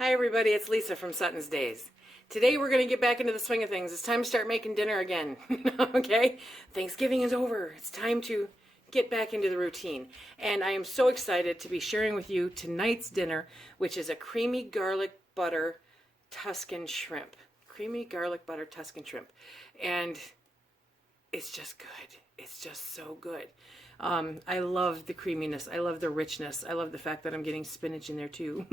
Hi everybody, it's Lisa from Sutton's Days. Today we're going to get back into the swing of things. It's time to start making dinner again. Okay? Thanksgiving is over. It's time to get back into the routine. And I am so excited to be sharing with you tonight's dinner, which is a creamy garlic butter Tuscan shrimp. Creamy garlic butter Tuscan shrimp. And it's just good. It's just so good. I love the creaminess. I love the richness. I love the fact that I'm getting spinach in there too.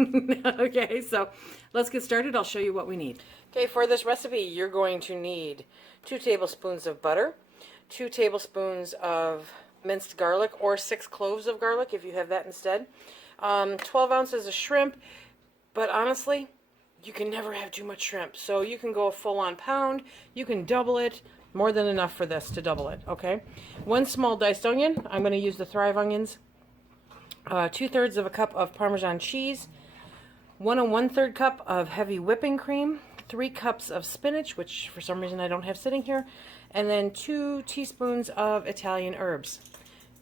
Okay, so let's get started. I'll show you what we need. Okay, for this recipe, you're going to need 2 tablespoons of butter, 2 tablespoons of minced garlic, or 6 cloves of garlic if you have that instead, 12 ounces of shrimp, but honestly, you can never have too much shrimp. So you can go a full-on pound, you can double it. More than enough for this to double it, okay? 1 small diced onion. I'm going to use the Thrive onions. 2/3 of a cup of Parmesan cheese. 1 1/3 cup of heavy whipping cream. 3 cups of spinach, which for some reason I don't have sitting here. And then 2 teaspoons of Italian herbs.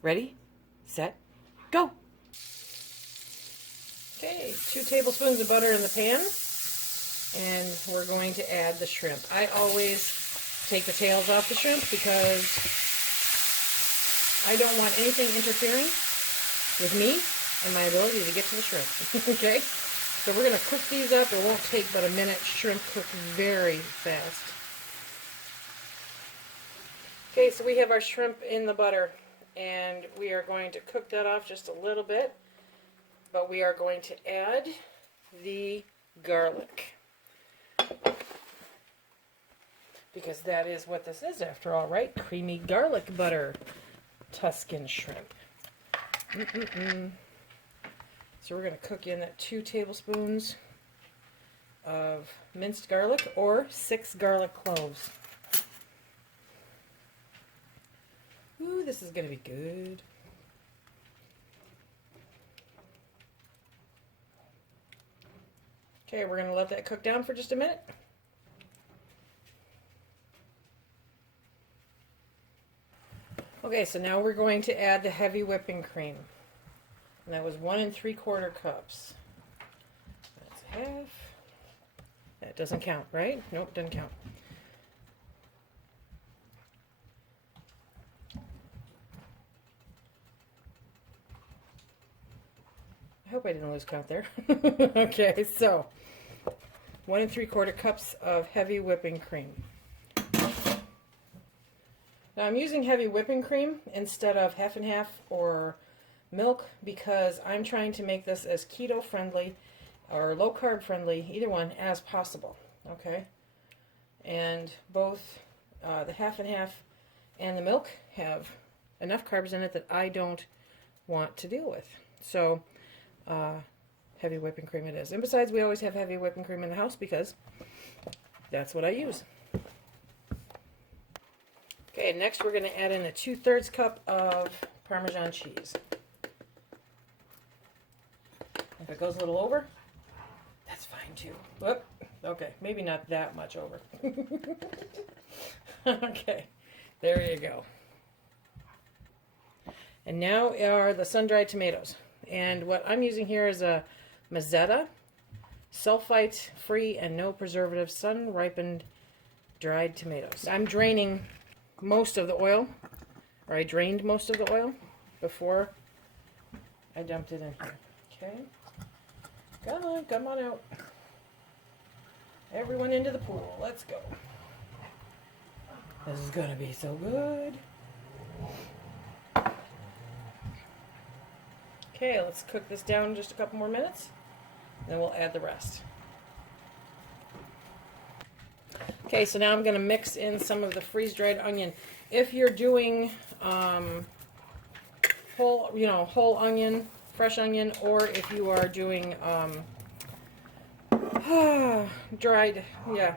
Ready, set, go! Okay, 2 tablespoons of butter in the pan. And we're going to add the shrimp. I always take the tails off the shrimp because I don't want anything interfering with me and my ability to get to the shrimp. Okay? So we're going to cook these up. It won't take but a minute. Shrimp cook very fast. Okay, so we have our shrimp in the butter, and we are going to cook that off just a little bit, but we are going to add the garlic. Because that is what this is after all, right? Creamy garlic butter Tuscan shrimp. So we're going to cook in that 2 tablespoons of minced garlic, or 6 garlic cloves. Ooh, this is going to be good. Okay, we're going to let that cook down for just a minute. Okay, so now we're going to add the heavy whipping cream. And that was 1 3/4 cups. That's half. That doesn't count, right? Nope, doesn't count. I hope I didn't lose count there. Okay, so 1 3/4 cups of heavy whipping cream. Now I'm using heavy whipping cream instead of half and half or milk because I'm trying to make this as keto friendly or low carb friendly, either one, as possible. Okay? And both the half and half and the milk have enough carbs in it that I don't want to deal with. So heavy whipping cream it is. And besides, we always have heavy whipping cream in the house because that's what I use. Okay, next we're going to add in a 2/3 cup of Parmesan cheese. If it goes a little over, that's fine too. Whoop. Okay, maybe not that much over. Okay, there you go. And now are the sun-dried tomatoes. And what I'm using here is a Mazzetta, sulfite-free and no preservative, sun-ripened dried tomatoes. I'm draining most of the oil, or I drained most of the oil before I dumped it in here. Okay, come on out. Everyone into the pool. Let's go. This is gonna be so good. Okay, let's cook this down just a couple more minutes, then we'll add the rest. Okay, so now I'm going to mix in some of the freeze-dried onion. If you're doing whole onion, fresh onion, or if you are doing dried, yeah.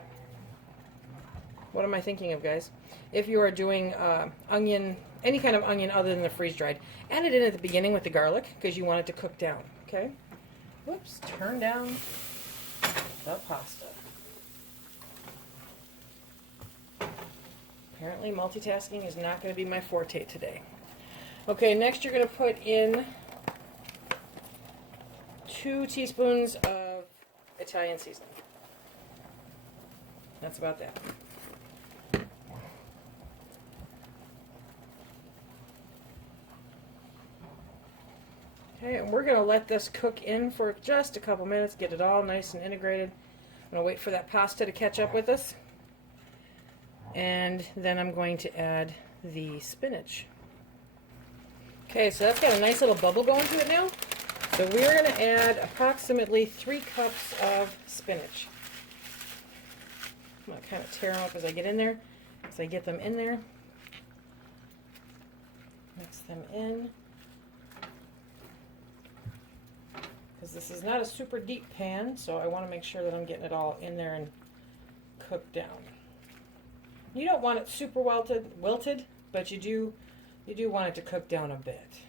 What am I thinking of, guys? If you are doing onion, any kind of onion other than the freeze-dried, add it in at the beginning with the garlic because you want it to cook down, okay? Whoops, turn down the pasta. Apparently multitasking is not going to be my forte today. Okay, next you're going to put in 2 teaspoons of Italian seasoning. That's about that. Okay, and we're going to let this cook in for just a couple minutes, get it all nice and integrated. I'm going to wait for that pasta to catch up with us. And then I'm going to add the spinach. Okay, so that's got a nice little bubble going to it now. So we're going to add approximately 3 cups of spinach. I'm going to kind of tear them up as I get in there. As I get them in there, mix them in. Because this is not a super deep pan, so I want to make sure that I'm getting it all in there and cooked down. You don't want it super wilted, but you do want it to cook down a bit.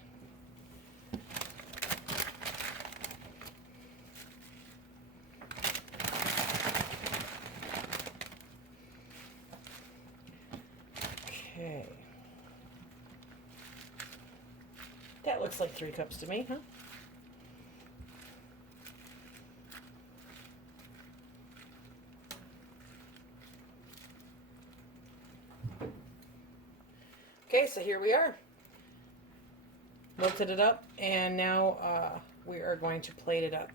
Okay. That looks like 3 cups to me, huh? Okay, so here we are. Wilted it up, and now we are going to plate it up.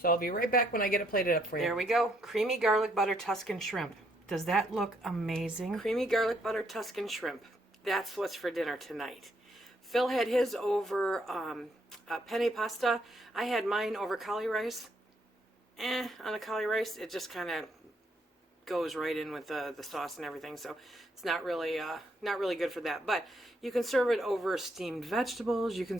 So I'll be right back when I get it plated up for you. There we go. Creamy garlic butter Tuscan shrimp. Does that look amazing? Creamy garlic butter Tuscan shrimp. That's what's for dinner tonight. Phil had his over penne pasta. I had mine over cauli rice. On the cauli rice, it just kind of goes right in with the sauce and everything, so it's not really good for that. But you can serve it over steamed vegetables. You can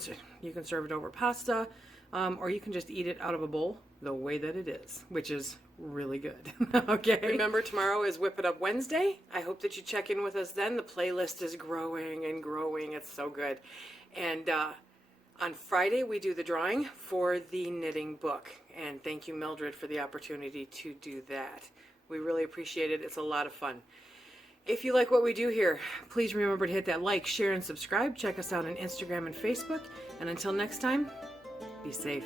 serve it over pasta, or you can just eat it out of a bowl the way that it is, which is really good. Okay. Remember, tomorrow is Whip It Up Wednesday. I hope that you check in with us then. The playlist is growing and growing. It's so good. And on Friday we do the drawing for the knitting book, and thank you, Mildred, for the opportunity to do that. We really appreciate it. It's a lot of fun. If you like what we do here, please remember to hit that like, share, and subscribe. Check us out on Instagram and Facebook. And until next time, be safe.